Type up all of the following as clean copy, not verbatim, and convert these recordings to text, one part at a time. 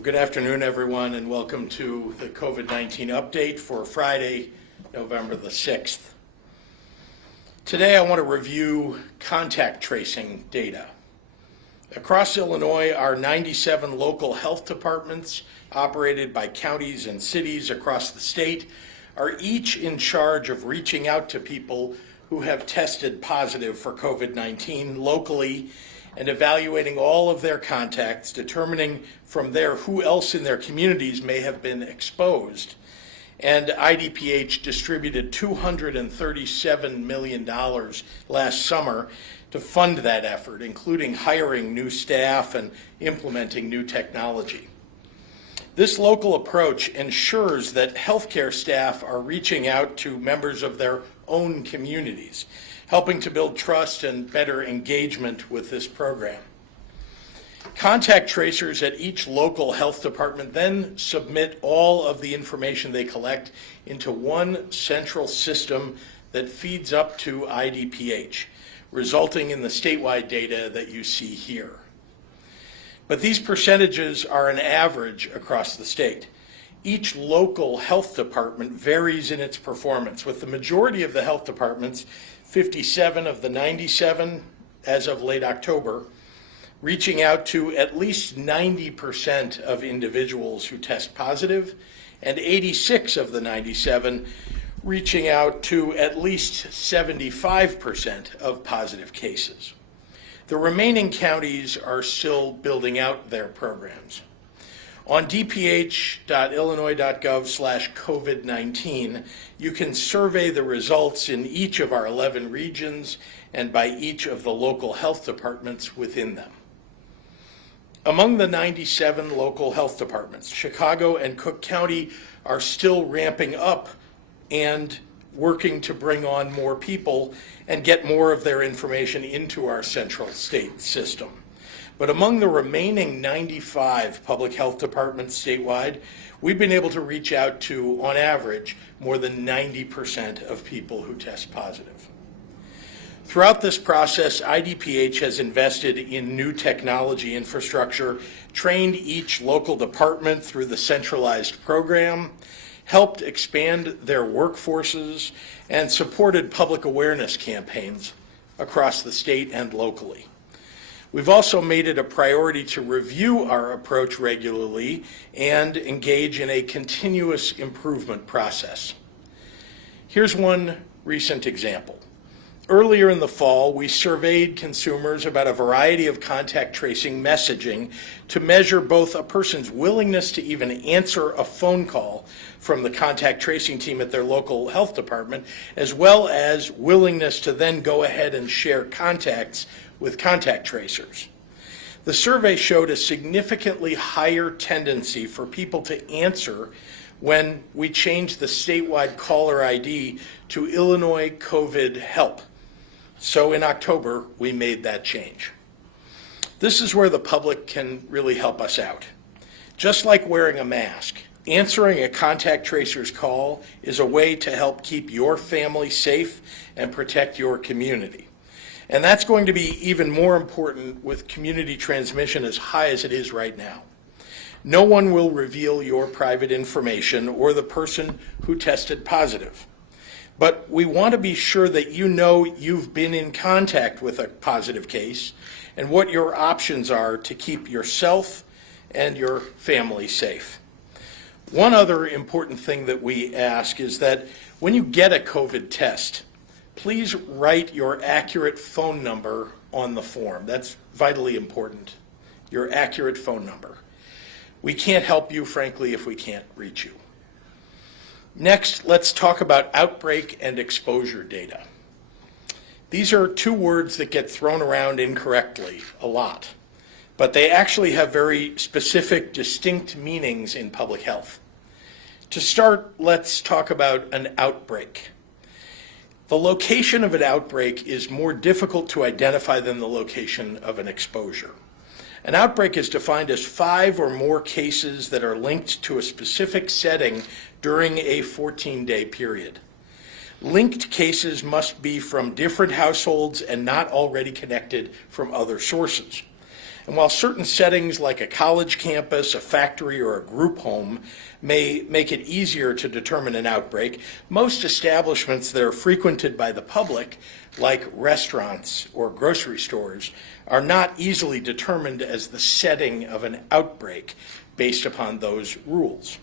Well, good afternoon, everyone, and welcome to the COVID-19 update for Friday, November the 6th. Today, I want to review contact tracing data. Across Illinois, our 97 local health departments, operated by counties and cities across the state, are each in charge of reaching out to people who have tested positive for COVID-19 locally and evaluating all of their contacts, determining from there who else in their communities may have been exposed. And IDPH distributed $237 million last summer to fund that effort, including hiring new staff and implementing new technology. This local approach ensures that healthcare staff are reaching out to members of their own communities, helping to build trust and better engagement with this program. Contact tracers at each local health department then submit all of the information they collect into one central system that feeds up to IDPH, resulting in the statewide data that you see here. But these percentages are an average across the state. Each local health department varies in its performance, with the majority of the health departments, 57 of the 97 as of late October, reaching out to at least 90% of individuals who test positive, and 86 of the 97 reaching out to at least 75% of positive cases. The remaining counties are still building out their programs. On dph.illinois.gov/COVID-19, you can survey the results in each of our 11 regions and by each of the local health departments within them. Among the 97 local health departments, Chicago and Cook County are still ramping up and working to bring on more people and get more of their information into our central state system. But among the remaining 95 public health departments statewide, we've been able to reach out to, on average, more than 90% of people who test positive. Throughout this process, IDPH has invested in new technology infrastructure, trained each local department through the centralized program, helped expand their workforces, and supported public awareness campaigns across the state and locally. We've also made it a priority to review our approach regularly and engage in a continuous improvement process. Here's one recent example. Earlier in the fall, we surveyed consumers about a variety of contact tracing messaging to measure both a person's willingness to even answer a phone call from the contact tracing team at their local health department, as well as willingness to then go ahead and share contacts with contact tracers. The survey showed a significantly higher tendency for people to answer when we changed the statewide caller ID to Illinois COVID Help. So in October, we made that change. This is where the public can really help us out. Just like wearing a mask, answering a contact tracer's call is a way to help keep your family safe and protect your community. And that's going to be even more important with community transmission as high as it is right now. No one will reveal your private information or the person who tested positive. But we want to be sure that you know you've been in contact with a positive case and what your options are to keep yourself and your family safe. One other important thing that we ask is that when you get a COVID test, please write your accurate phone number on the form. That's vitally important, your accurate phone number. We can't help you, frankly, if we can't reach you. Next, let's talk about outbreak and exposure data. These are two words that get thrown around incorrectly a lot, but they actually have very specific, distinct meanings in public health. To start, let's talk about an outbreak. The location of an outbreak is more difficult to identify than the location of an exposure. An outbreak is defined as 5 or more cases that are linked to a specific setting during a 14-day period. Linked cases must be from different households and not already connected from other sources. And while certain settings like a college campus, a factory, or a group home may make it easier to determine an outbreak, most establishments that are frequented by the public, like restaurants or grocery stores, are not easily determined as the setting of an outbreak based upon those rules.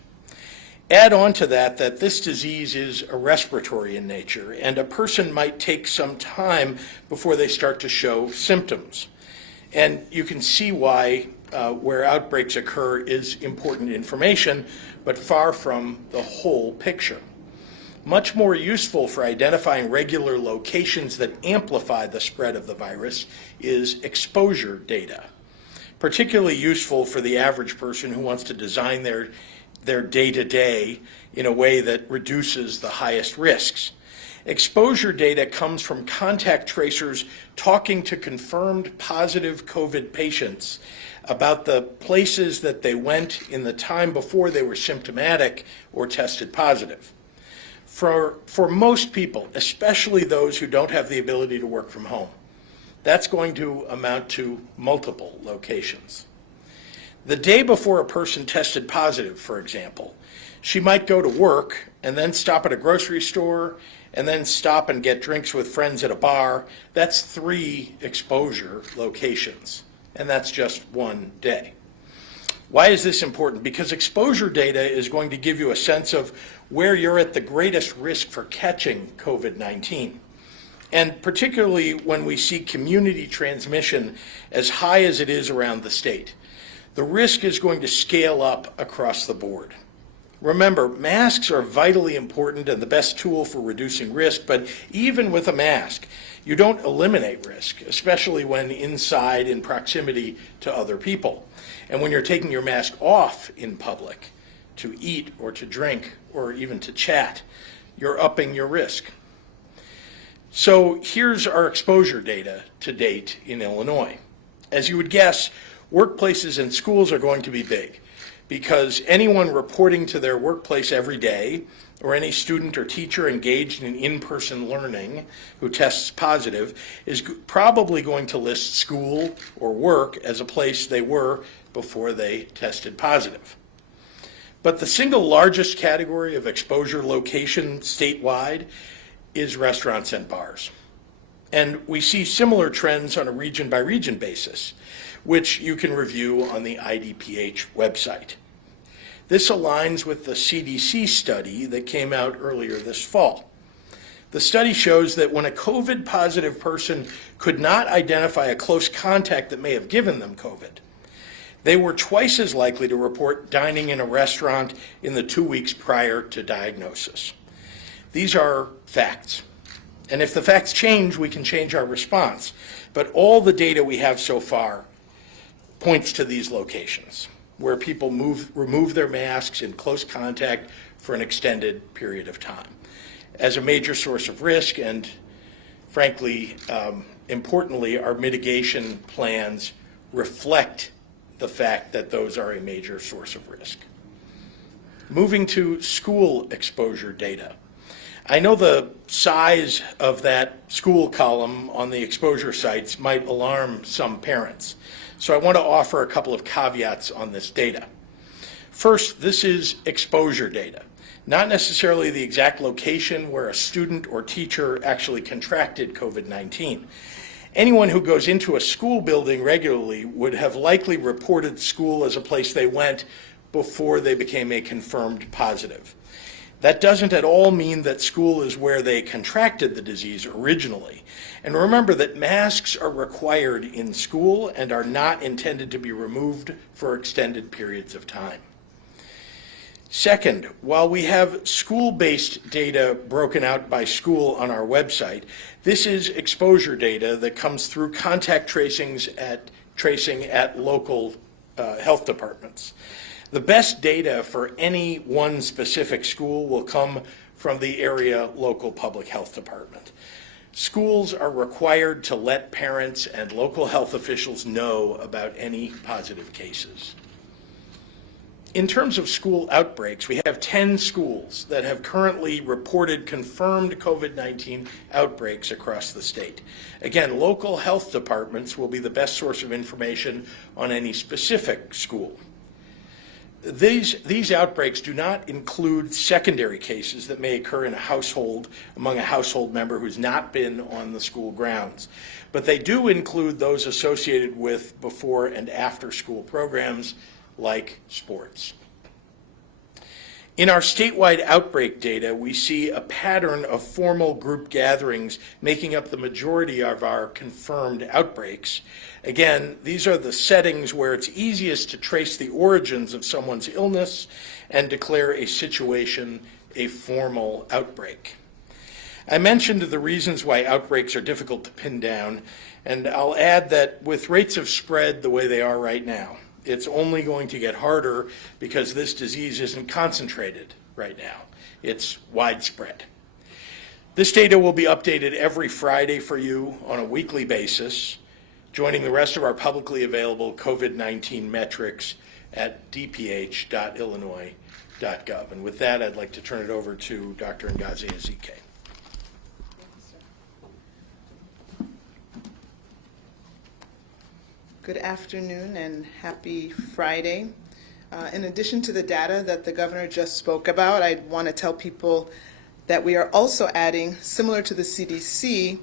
Add on to that this disease is a respiratory in nature, and a person might take some time before they start to show symptoms. And you can see why where outbreaks occur is important information, but far from the whole picture. Much more useful for identifying regular locations that amplify the spread of the virus is exposure data. Particularly useful for the average person who wants to design their day-to-day in a way that reduces the highest risks. Exposure data comes from contact tracers talking to confirmed positive COVID patients about the places that they went in the time before they were symptomatic or tested positive. For most people, especially those who don't have the ability to work from home, that's going to amount to multiple locations. The day before a person tested positive, for example, she might go to work and then stop at a grocery store and then stop and get drinks with friends at a bar. That's 3 exposure locations, and that's just one day. Why is this important? Because exposure data is going to give you a sense of where you're at the greatest risk for catching COVID-19. And particularly when we see community transmission as high as it is around the state, the risk is going to scale up across the board. Remember, masks are vitally important and the best tool for reducing risk, but even with a mask, you don't eliminate risk, especially when inside in proximity to other people. And when you're taking your mask off in public to eat or to drink or even to chat, you're upping your risk. So here's our exposure data to date in Illinois. As you would guess, workplaces and schools are going to be big, because anyone reporting to their workplace every day, or any student or teacher engaged in in-person learning who tests positive, is probably going to list school or work as a place they were before they tested positive. But the single largest category of exposure location statewide is restaurants and bars. And we see similar trends on a region-by-region basis, which you can review on the IDPH website. This aligns with the CDC study that came out earlier this fall. The study shows that when a COVID-positive person could not identify a close contact that may have given them COVID, they were twice as likely to report dining in a restaurant in the 2 weeks prior to diagnosis. These are facts. And if the facts change, we can change our response. But all the data we have so far points to these locations where people remove their masks in close contact for an extended period of time as a major source of risk, and frankly, importantly, our mitigation plans reflect the fact that those are a major source of risk. Moving to school exposure data. I know the size of that school column on the exposure sites might alarm some parents, so I want to offer a couple of caveats on this data. First, this is exposure data, not necessarily the exact location where a student or teacher actually contracted COVID-19. Anyone who goes into a school building regularly would have likely reported school as a place they went before they became a confirmed positive. That doesn't at all mean that school is where they contracted the disease originally. And remember that masks are required in school and are not intended to be removed for extended periods of time. Second, while we have school-based data broken out by school on our website, this is exposure data that comes through contact tracing at local health departments. The best data for any one specific school will come from the area local public health department. Schools are required to let parents and local health officials know about any positive cases. In terms of school outbreaks, we have 10 schools that have currently reported confirmed COVID-19 outbreaks across the state. Again, local health departments will be the best source of information on any specific school. These outbreaks do not include secondary cases that may occur in a household, among a household member who's not been on the school grounds. But they do include those associated with before and after school programs like sports. In our statewide outbreak data, we see a pattern of formal group gatherings making up the majority of our confirmed outbreaks. Again, these are the settings where it's easiest to trace the origins of someone's illness and declare a situation a formal outbreak. I mentioned the reasons why outbreaks are difficult to pin down, and I'll add that with rates of spread the way they are right now, it's only going to get harder because this disease isn't concentrated right now. It's widespread. This data will be updated every Friday for you on a weekly basis, joining the rest of our publicly available COVID-19 metrics at dph.illinois.gov. And with that, I'd like to turn it over to Dr. Ngozi Ezike. Good afternoon and happy Friday. In addition to the data that the governor just spoke about, I want to tell people that we are also adding, similar to the CDC,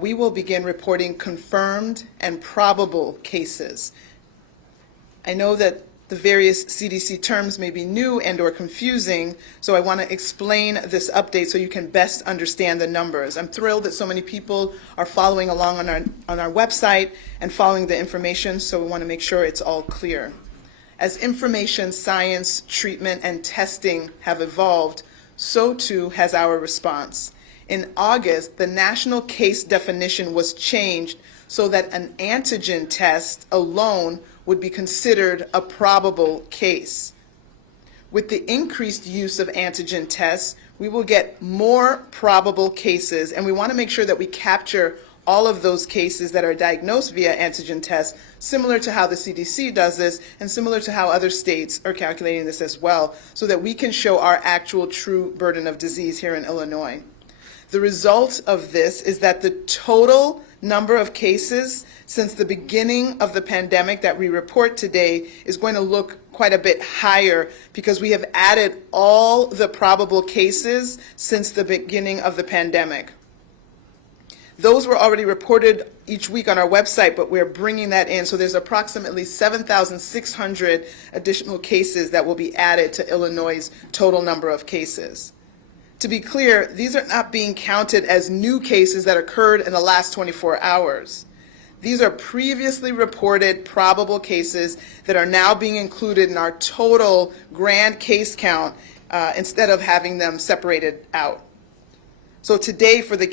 we will begin reporting confirmed and probable cases. I know that the various CDC terms may be new and or confusing, so I want to explain this update so you can best understand the numbers. I'm thrilled that so many people are following along on our website and following the information, so we want to make sure it's all clear. As information, science, treatment, and testing have evolved, so too has our response. In August, the national case definition was changed so that an antigen test alone would be considered a probable case. With the increased use of antigen tests, we will get more probable cases, and we want to make sure that we capture all of those cases that are diagnosed via antigen tests, similar to how the CDC does this and similar to how other states are calculating this as well, so that we can show our actual true burden of disease here in Illinois. The result of this is that the total number of cases since the beginning of the pandemic that we report today is going to look quite a bit higher because we have added all the probable cases since the beginning of the pandemic. Those were already reported each week on our website, but we're bringing that in. So there's approximately 7,600 additional cases that will be added to Illinois' total number of cases. To be clear, these are not being counted as new cases that occurred in the last 24 hours. These are previously reported probable cases that are now being included in our total grand case count instead of having them separated out. So today, for the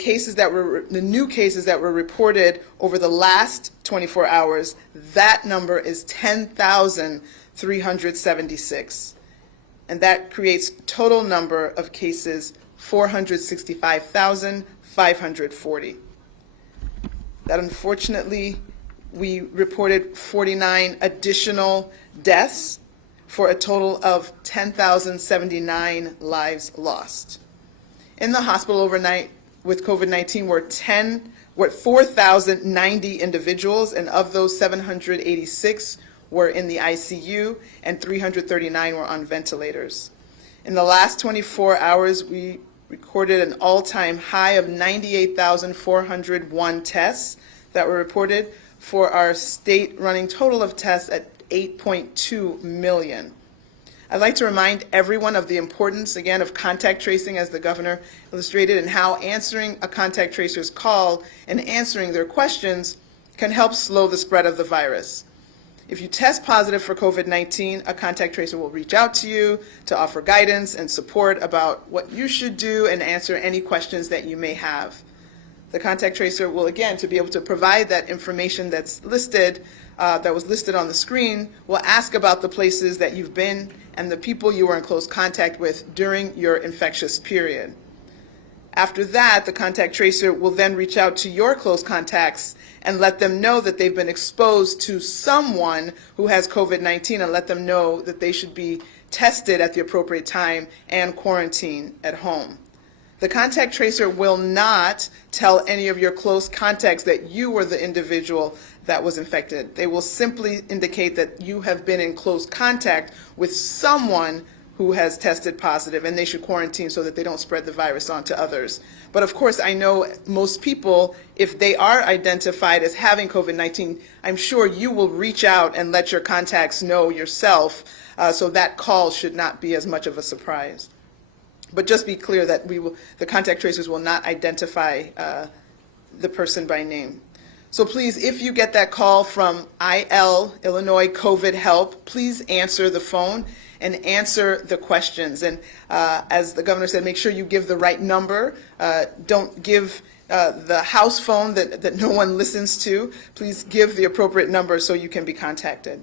new cases that were reported over the last 24 hours, that number is 10,376. And that creates total number of cases 465,540. That unfortunately, we reported 49 additional deaths for a total of 10,079 lives lost. In the hospital overnight with COVID-19 were 4,090 individuals, and of those 786 were in the ICU and 339 were on ventilators. In the last 24 hours, we recorded an all-time high of 98,401 tests that were reported for our state running total of tests at 8.2 million. I'd like to remind everyone of the importance, again, of contact tracing, as the governor illustrated, and how answering a contact tracer's call and answering their questions can help slow the spread of the virus. If you test positive for COVID-19, a contact tracer will reach out to you to offer guidance and support about what you should do and answer any questions that you may have. The contact tracer will, again, to be able to provide that information that's listed, that was listed on the screen, will ask about the places that you've been and the people you were in close contact with during your infectious period. After that, the contact tracer will then reach out to your close contacts and let them know that they've been exposed to someone who has COVID-19 and let them know that they should be tested at the appropriate time and quarantined at home. The contact tracer will not tell any of your close contacts that you were the individual that was infected. They will simply indicate that you have been in close contact with someone who has tested positive, and they should quarantine so that they don't spread the virus on to others. But of course, I know most people, if they are identified as having COVID-19, I'm sure you will reach out and let your contacts know yourself, so that call should not be as much of a surprise. But just be clear that the contact tracers will not identify the person by name. So please, if you get that call from Illinois COVID Help, please answer the phone and answer the questions. And as the governor said, make sure you give the right number. Don't give the house phone that no one listens to. Please give the appropriate number so you can be contacted.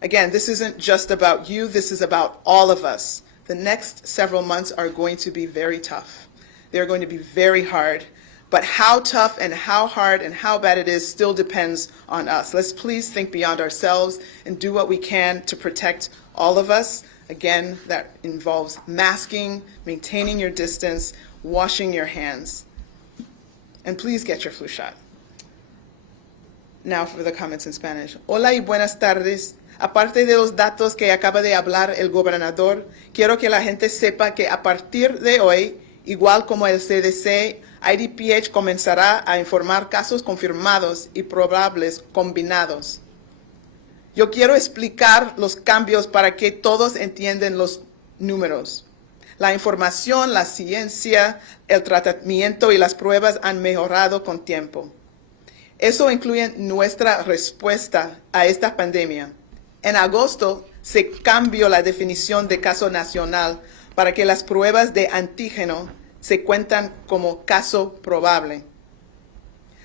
Again, this isn't just about you. This is about all of us. The next several months are going to be very tough. They're going to be very hard. But how tough and how hard and how bad it is still depends on us. Let's please think beyond ourselves and do what we can to protect all of us. Again, that involves masking, maintaining your distance, washing your hands. And please get your flu shot. Now for the comments in Spanish. Hola y buenas tardes. Aparte de los datos que acaba de hablar el gobernador, quiero que la gente sepa que a partir de hoy, igual como el CDC, IDPH comenzará a informar casos confirmados y probables combinados. Yo quiero explicar los cambios para que todos entiendan los números. La información, la ciencia, el tratamiento y las pruebas han mejorado con tiempo. Eso incluye nuestra respuesta a esta pandemia. En agosto se cambió la definición de caso nacional para que las pruebas de antígeno se cuentan como caso probable.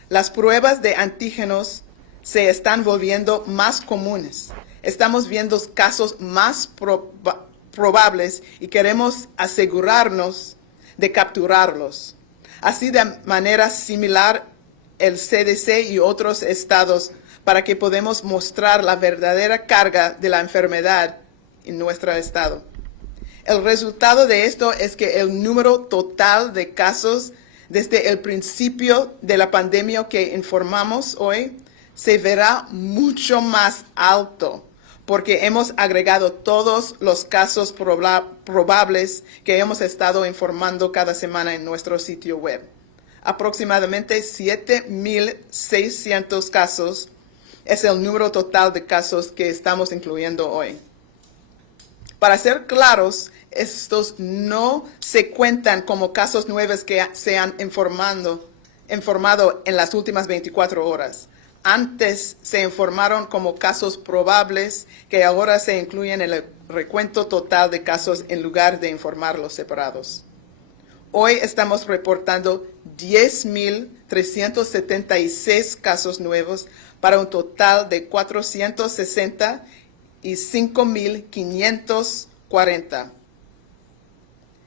Las pruebas de antígenos se están volviendo más comunes. Estamos viendo casos más probables y queremos asegurarnos de capturarlos. Así de manera similar el CDC y otros estados para que podamos mostrar la verdadera carga de la enfermedad en nuestro estado. El resultado de esto es que el número total de casos desde el principio de la pandemia que informamos hoy se verá mucho más alto porque hemos agregado todos los casos probables que hemos estado informando cada semana en nuestro sitio web. Aproximadamente 7,600 casos es el número total de casos que estamos incluyendo hoy. Para ser claros, estos no se cuentan como casos nuevos que se han informado en las últimas 24 horas. Antes se informaron como casos probables que ahora se incluyen en el recuento total de casos en lugar de informarlos separados. Hoy estamos reportando 10,376 casos nuevos para un total de 465,540.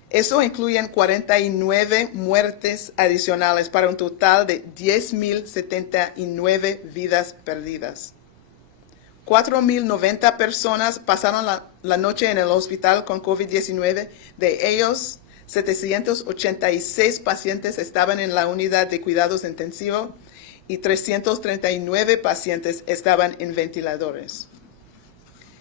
Eso incluye 49 muertes adicionales para un total de 10,079 vidas perdidas. 4,090 personas pasaron la noche en el hospital con COVID-19. De ellos, 786 pacientes estaban en la unidad de cuidados intensivos y 339 pacientes estaban en ventiladores.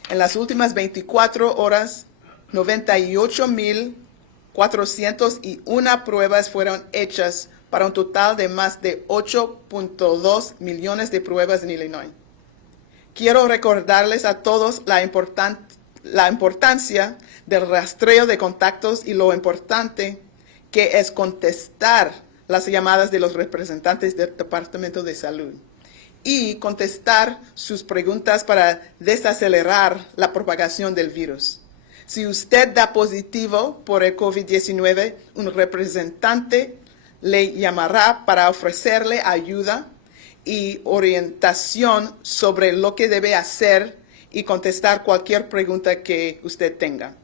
En las últimas 24 horas, 98,401 pruebas fueron hechas para un total de más de 8.2 millones de pruebas en Illinois. Quiero recordarles a todos la importancia del rastreo de contactos y lo importante que es contestar las llamadas de los representantes del Departamento de Salud y contestar sus preguntas para desacelerar la propagación del virus. Si usted da positivo por el COVID-19, un representante le llamará para ofrecerle ayuda y orientación sobre lo que debe hacer y contestar cualquier pregunta que usted tenga.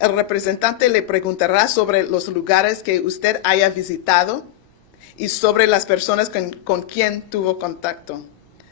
El representante le preguntará sobre los lugares que usted haya visitado y sobre las personas con quien tuvo contacto.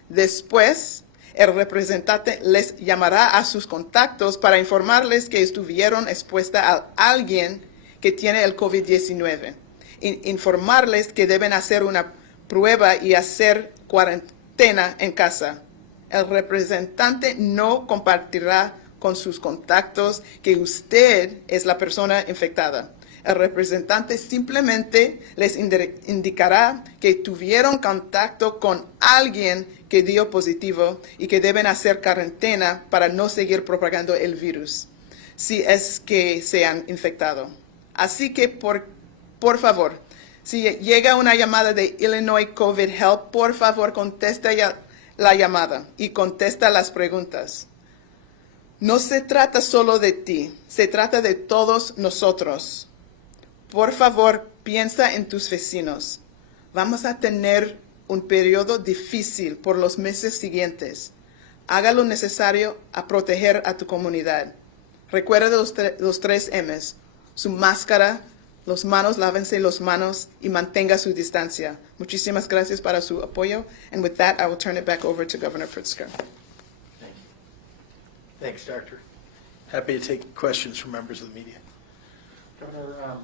Después, el representante les llamará a sus contactos para informarles que estuvieron expuestas a alguien que tiene el COVID-19. Informarles que deben hacer una prueba y hacer cuarentena en casa. El representante no compartirá con sus contactos que usted es la persona infectada. El representante simplemente les indicará que tuvieron contacto con alguien que dio positivo y que deben hacer cuarentena para no seguir propagando el virus, si es que se han infectado. Así que, por favor, si llega una llamada de Illinois COVID Help, por favor, contesta la llamada y contesta las preguntas. No se trata solo de ti, se trata de todos nosotros. Por favor, piensa en tus vecinos. Vamos a tener un periodo difícil por los meses siguientes. Haga lo necesario a proteger a tu comunidad. Recuerda los 3 M's. Su máscara, las manos, lávense las manos y mantenga su distancia. Muchísimas gracias para su apoyo. And with that, I will turn it back over to Governor Pritzker. Thank you. Thanks, Doctor. Happy to take questions from members of the media. Governor,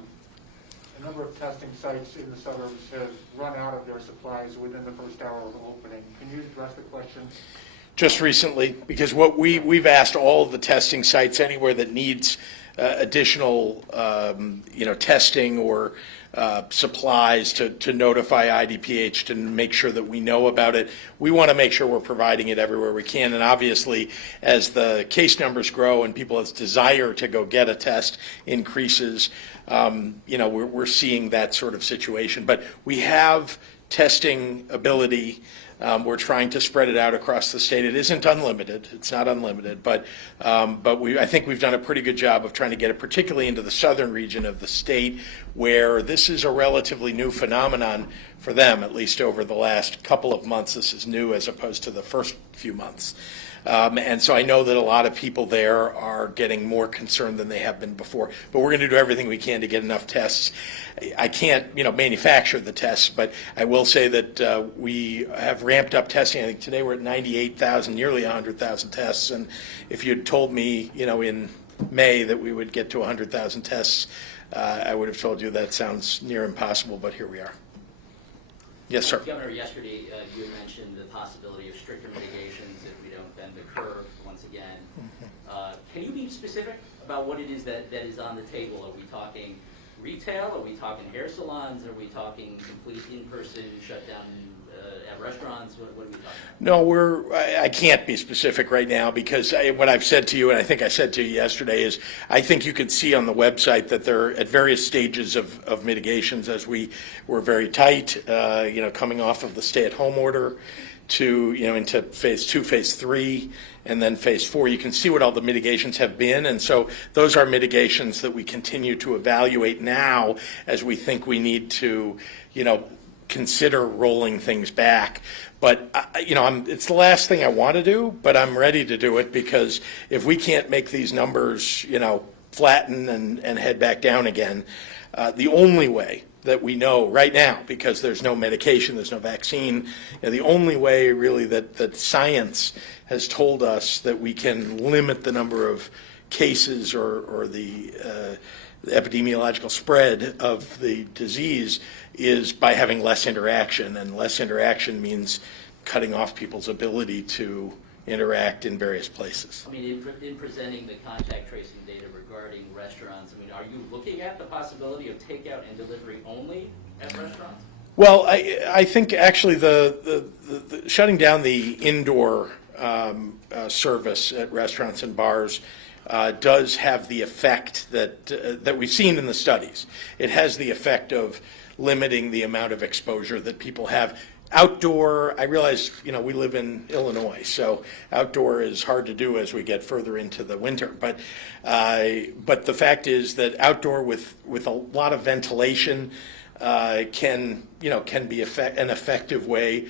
a number of testing sites in the suburbs have run out of their supplies within the first hour of opening. Can you address the question? Just recently, because what we've asked all of the testing sites anywhere that needs additional, testing or supplies to notify IDPH to make sure that we know about it. We want to make sure we're providing it everywhere we can. And obviously, as the case numbers grow and people's desire to go get a test increases, we're seeing that sort of situation. But we have testing ability. We're trying to spread it out across the state. It isn't unlimited. It's not unlimited, but I think we've done a pretty good job of trying to get it, particularly into the southern region of the state, where this is a relatively new phenomenon for them, at least over the last couple of months. This is new as opposed to the first few months. And so I know that a lot of people there are getting more concerned than they have been before. But we're going to do everything we can to get enough tests. I can't, manufacture the tests, but I will say that we have ramped up testing. I think today we're at 98,000, nearly 100,000 tests. And if you'd told me, in May that we would get to 100,000 tests, I would have told you that sounds near impossible, but here we are. Yes, sir. Governor, yesterday you had mentioned the possibility of stricter mitigations if we don't bend the curve once again. Can you be specific about what it is that is on the table? Are we talking retail? Are we talking hair salons? Are we talking complete in-person shutdown at restaurants? What are we talking about? No, I can't be specific right now because what I've said to you, and I think I said to you yesterday, is I think you can see on the website that they're at various stages of mitigations as we were very tight, coming off of the stay-at-home order to, into phase 2, phase 3, and then phase 4. You can see what all the mitigations have been, and so those are mitigations that we continue to evaluate now as we think we need to, consider rolling things back. But, it's the last thing I want to do, but I'm ready to do it because if we can't make these numbers, flatten and head back down again, the only way that we know right now, because there's no medication, there's no vaccine, the only way really that science has told us that we can limit the number of cases or the epidemiological spread of the disease is by having less interaction, and less interaction means cutting off people's ability to interact in various places. I mean, in presenting the contact tracing data regarding restaurants, are you looking at the possibility of takeout and delivery only at restaurants? Well, I think actually the shutting down the indoor service at restaurants and bars does have the effect that we've seen in the studies. It has the effect of limiting the amount of exposure that people have. Outdoor, I realize, we live in Illinois, so outdoor is hard to do as we get further into the winter. But the fact is that outdoor with a lot of ventilation can be an effective way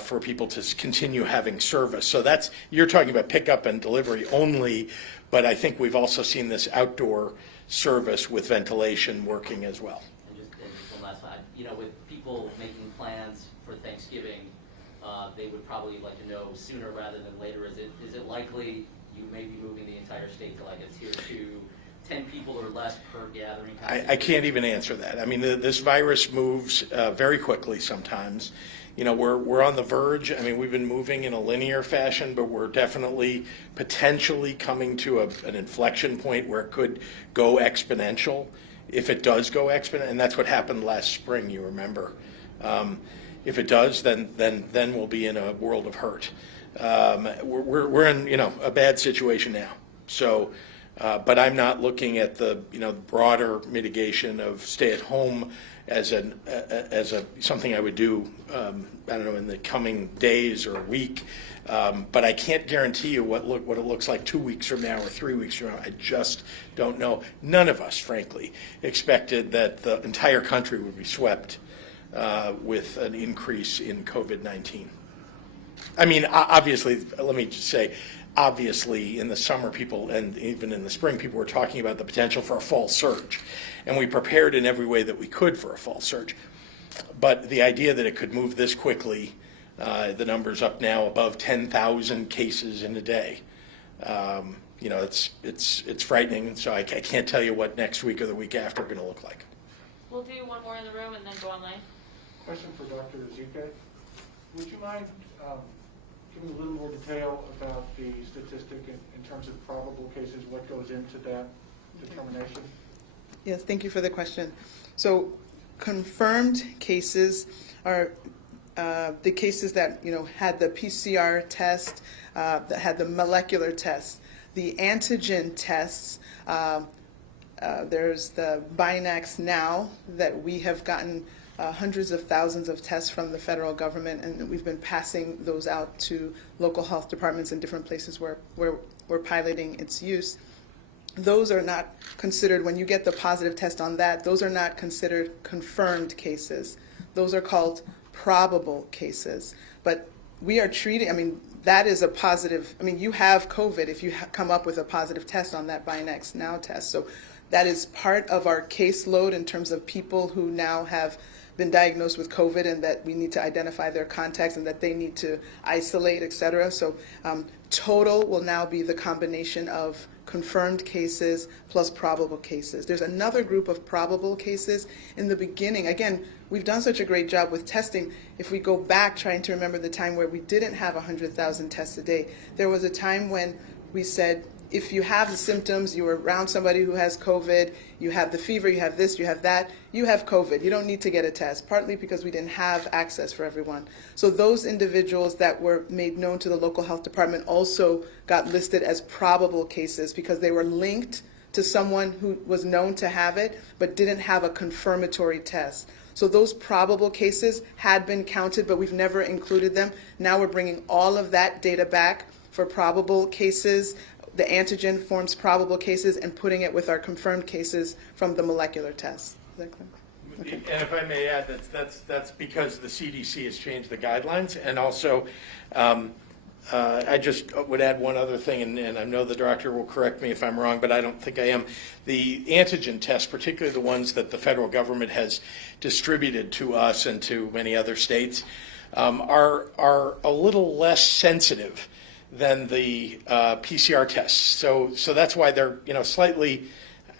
for people to continue having service. So you're talking about pickup and delivery only. But I think we've also seen this outdoor service with ventilation working as well. And just one last time, with people making plans for Thanksgiving, they would probably like to know sooner rather than later. Is it likely you may be moving the entire state to like a tier 2, 10 people or less per gathering? I can't even answer that. I mean, this virus moves very quickly sometimes. We're on the verge. I mean, we've been moving in a linear fashion, but we're definitely potentially coming to an inflection point where it could go exponential. If it does go exponential, and that's what happened last spring, you remember. If it does, then we'll be in a world of hurt. We're in a bad situation now. So, but I'm not looking at the broader mitigation of stay at home as something I would do, I don't know, in the coming days or week. But I can't guarantee you what it looks like 2 weeks from now or 3 weeks from now. I just don't know. None of us, frankly, expected that the entire country would be swept with an increase in COVID-19. I mean, obviously, let me just say, obviously, in the summer, people, and even in the spring, people were talking about the potential for a fall surge. And we prepared in every way that we could for a fall surge. But the idea that it could move this quickly, the number's up now above 10,000 cases in a day. It's frightening. And so I can't tell you what next week or the week after are going to look like. We'll do one more in the room and then go online. Question for Dr. Ezike. Would you mind giving a little more detail about the statistic in terms of probable cases, what goes into that determination? Yes, thank you for the question. So confirmed cases are the cases that had the PCR test, that had the molecular test, the antigen tests. There's the Binax Now that we have gotten hundreds of thousands of tests from the federal government, and we've been passing those out to local health departments in different places where we're piloting its use. Those are not considered, when you get the positive test on that, those are not considered confirmed cases. Those are called probable cases. But we are treating, that is a positive, you have COVID if you come up with a positive test on that Binax Now test. So that is part of our caseload in terms of people who now have been diagnosed with COVID and that we need to identify their contacts and that they need to isolate, et cetera. So total will now be the combination of confirmed cases plus probable cases. There's another group of probable cases in the beginning. Again, we've done such a great job with testing. If we go back trying to remember the time where we didn't have 100,000 tests a day, there was a time when we said, if you have the symptoms, you were around somebody who has COVID, you have the fever, you have this, you have that, you have COVID. You don't need to get a test, partly because we didn't have access for everyone. So those individuals that were made known to the local health department also got listed as probable cases because they were linked to someone who was known to have it but didn't have a confirmatory test. So those probable cases had been counted, but we've never included them. Now we're bringing all of that data back for probable cases. The antigen forms probable cases and putting it with our confirmed cases from the molecular test. Is that clear? Okay. And if I may add, that's because the CDC has changed the guidelines, and also I just would add one other thing, and I know the director will correct me if I'm wrong, but I don't think I am. The antigen tests, particularly the ones that the federal government has distributed to us and to many other states, are a little less sensitive than the PCR tests. So that's why they're slightly,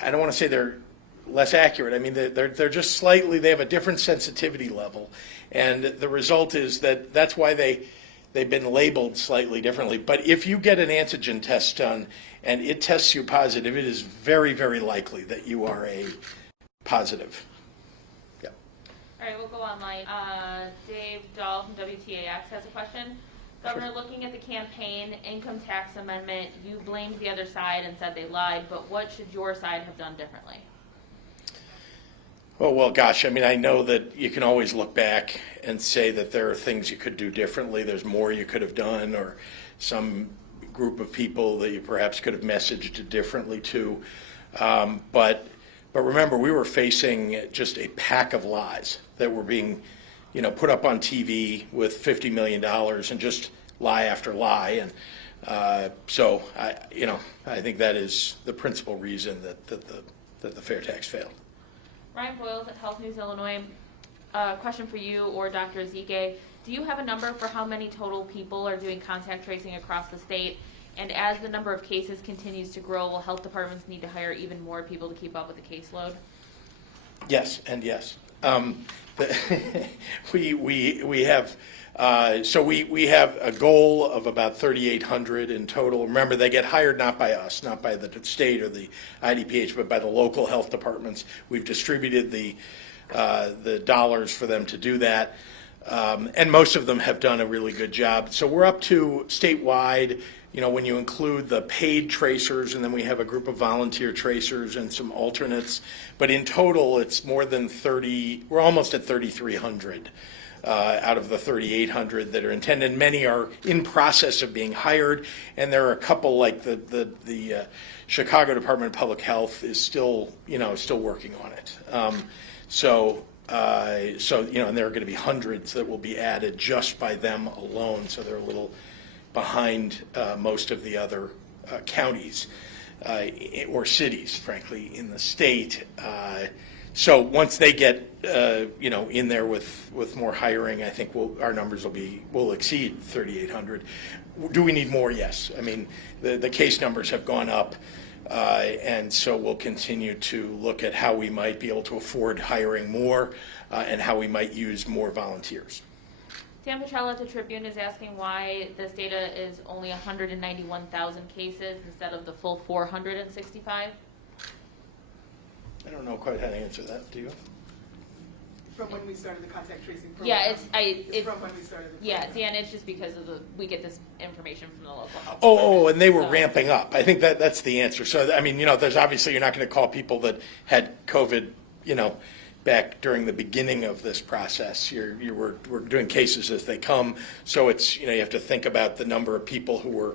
I don't want to say they're less accurate. I mean, they're just slightly, they have a different sensitivity level. And the result is that's why they've been labeled slightly differently. But if you get an antigen test done and it tests you positive, it is very, very likely that you are a positive. Yeah. All right, we'll go online. Dave Dahl from WTAX has a question. Governor, looking at the campaign income tax amendment, you blamed the other side and said they lied, but what should your side have done differently? Oh, well, gosh, I know that you can always look back and say that there are things you could do differently. There's more you could have done, or some group of people that you perhaps could have messaged differently to. But remember, we were facing just a pack of lies that were being put up on TV with $50 million and just lie after lie. So I think that is the principal reason that the fair tax failed. Ryan Boyles at Health News Illinois. Question for you or Dr. Ezike. Do you have a number for how many total people are doing contact tracing across the state? And as the number of cases continues to grow, will health departments need to hire even more people to keep up with the caseload? Yes, and yes. We have we have a goal of about 3,800 in total. Remember, they get hired not by us, not by the state or the IDPH, but by the local health departments. We've distributed the dollars for them to do that, and most of them have done a really good job. So we're up to statewide. When you include the paid tracers, and then we have a group of volunteer tracers and some alternates, but in total, it's more than 30, we're almost at 3,300 out of the 3,800 that are intended. Many are in process of being hired, and there are a couple, like the Chicago Department of Public Health is still working on it. And there are going to be hundreds that will be added just by them alone, so they're a little behind most of the other counties or cities, frankly, in the state. So once they get in there with more hiring, I think our numbers will exceed 3,800. Do we need more? Yes. I mean, the case numbers have gone up, and so we'll continue to look at how we might be able to afford hiring more and how we might use more volunteers. Dan Petrella at the Tribune is asking why this data is only 191,000 cases instead of the full 465. I don't know quite how to answer that. Do you? From when we started the contact tracing program. Yeah, It's from when we started the program. Yeah, Dan, it's just because of we get this information from the local health. Oh, and they were So- ramping up. I think that's the answer. So, I mean, there's obviously, you're not going to call people that had COVID, back during the beginning of this process. We're doing cases as they come. So it's, you have to think about the number of people who were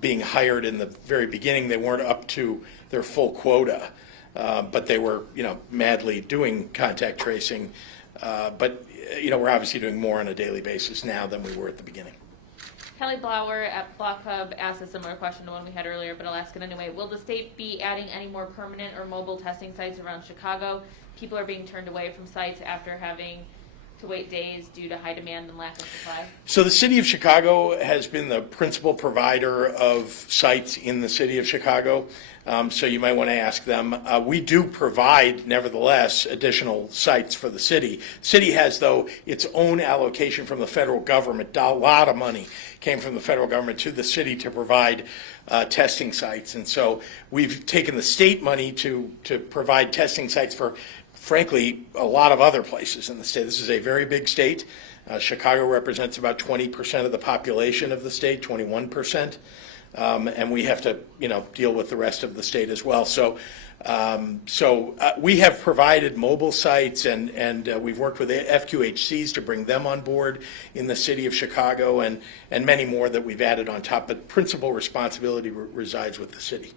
being hired in the very beginning. They weren't up to their full quota, but they were, madly doing contact tracing. But we're obviously doing more on a daily basis now than we were at the beginning. Kelly Blower at Block Hub asked a similar question to one we had earlier, but I'll ask it anyway. Will the state be adding any more permanent or mobile testing sites around Chicago? People are being turned away from sites after having to wait days due to high demand and lack of supply. So the city of Chicago has been the principal provider of sites in the city of Chicago. So you might want to ask them. We do provide, nevertheless, additional sites for the city. City has, though, its own allocation from the federal government. A lot of money came from the federal government to the city to provide testing sites. And so we've taken the state money to provide testing sites for, frankly, a lot of other places in the state. This is a very big state. Chicago represents about 20% of the population of the state, 21%. And we have to, deal with the rest of the state as well. So we have provided mobile sites, and we've worked with FQHCs to bring them on board in the city of Chicago, and many more that we've added on top. But principal responsibility resides with the city.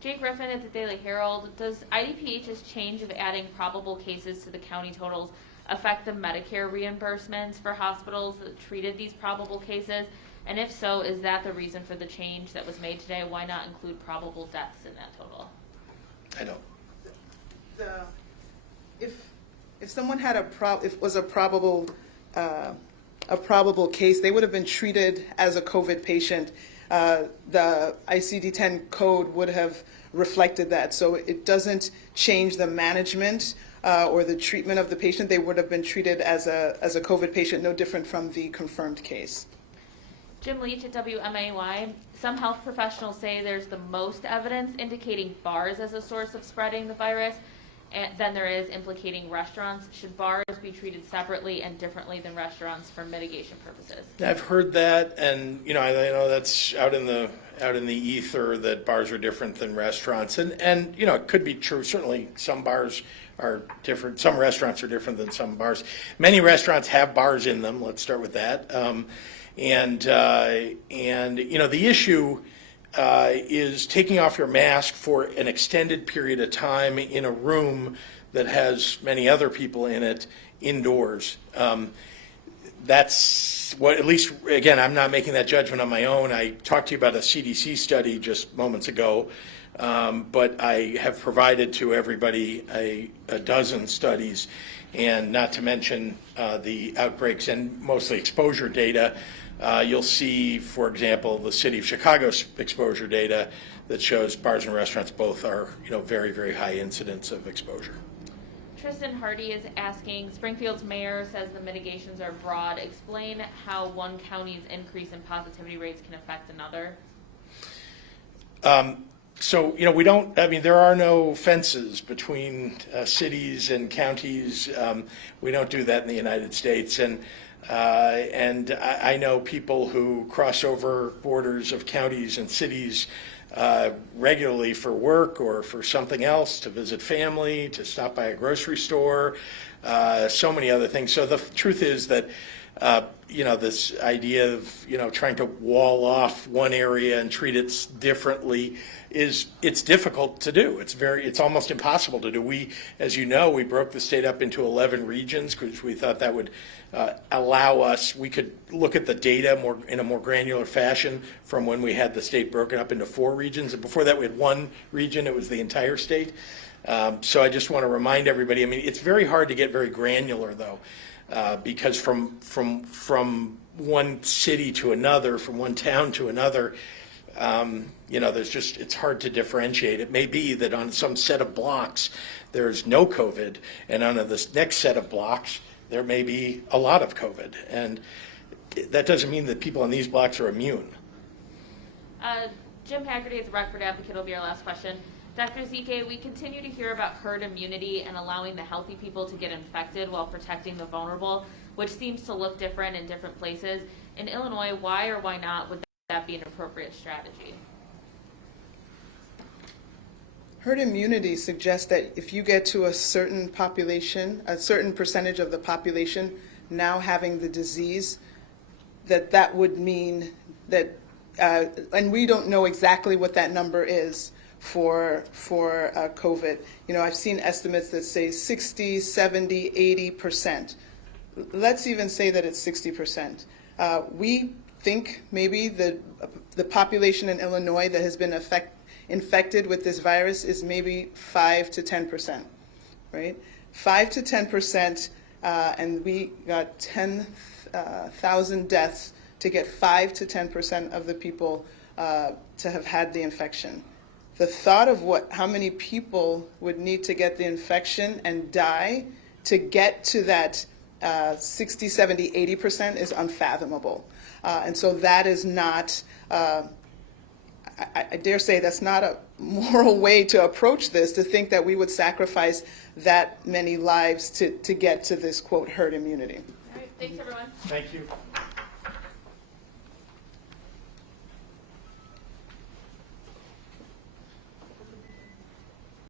Jake Griffin at the Daily Herald. Does IDPH's change of adding probable cases to the county totals affect the Medicare reimbursements for hospitals that treated these probable cases? And if so, is that the reason for the change that was made today? Why not include probable deaths in that total? I don't. If someone had was a probable case, they would have been treated as a COVID patient. The ICD-10 code would have reflected that. So it doesn't change the management or the treatment of the patient. They would have been treated as a COVID patient, no different from the confirmed case. Jim Leach at WMAY. Some health professionals say there's the most evidence indicating bars as a source of spreading the virus than there is implicating restaurants. Should bars be treated separately and differently than restaurants for mitigation purposes? I've heard that, and I know that's out in the ether that bars are different than restaurants, and it could be true. Certainly, some bars are different. Some restaurants are different than some bars. Many restaurants have bars in them. Let's start with that. And the issue is taking off your mask for an extended period of time in a room that has many other people in it indoors. That's what, at least, again, I'm not making that judgment on my own. I talked to you about a CDC study just moments ago, but I have provided to everybody a dozen studies, and not to mention the outbreaks and mostly exposure data. You'll see, for example, the city of Chicago's exposure data that shows bars and restaurants both are, very, very high incidence of exposure. Tristan Hardy is asking, Springfield's mayor says the mitigations are broad. Explain how one county's increase in positivity rates can affect another. So, we don't, there are no fences between cities and counties. We don't do that in the United States. And I know people who cross over borders of counties and cities regularly for work or for something else, to visit family, to stop by a grocery store, so many other things. So the truth is that, this idea of, trying to wall off one area and treat it differently it's difficult to do. It's almost impossible to do. We, as you know, we broke the state up into 11 regions because we thought that would allow us, we could look at the data in a more granular fashion from when we had the state broken up into 4 regions. And before that, we had 1 region. It was the entire state. So I just want to remind everybody, it's very hard to get very granular, though, because from one city to another, from one town to another, it's hard to differentiate. It may be that on some set of blocks there's no COVID, and on this next set of blocks there may be a lot of COVID, and that doesn't mean that people on these blocks are immune. Jim Haggerty is a Rockford advocate. Will be our last question. Dr. Ezike, we continue to hear about herd immunity and allowing the healthy people to get infected while protecting the vulnerable, which seems to look different in different places. In Illinois, why or why not would that be an appropriate strategy? Herd immunity suggests that if you get to a certain population, a certain percentage of the population now having the disease, that would mean that, and we don't know exactly what that number is for COVID. I've seen estimates that say 60, 70, 80%. Let's even say that it's 60%. We think maybe the population in Illinois that has been infected with this virus is maybe 5 to 10%, right? 5 to 10%, and we got 10,000 deaths to get 5 to 10% of the people to have had the infection. The thought of how many people would need to get the infection and die to get to that 60, 70, 80% is unfathomable. And so that is not, I dare say that's not a moral way to approach this, to think that we would sacrifice that many lives to get to this, quote, herd immunity. All right, thanks everyone. Thank you.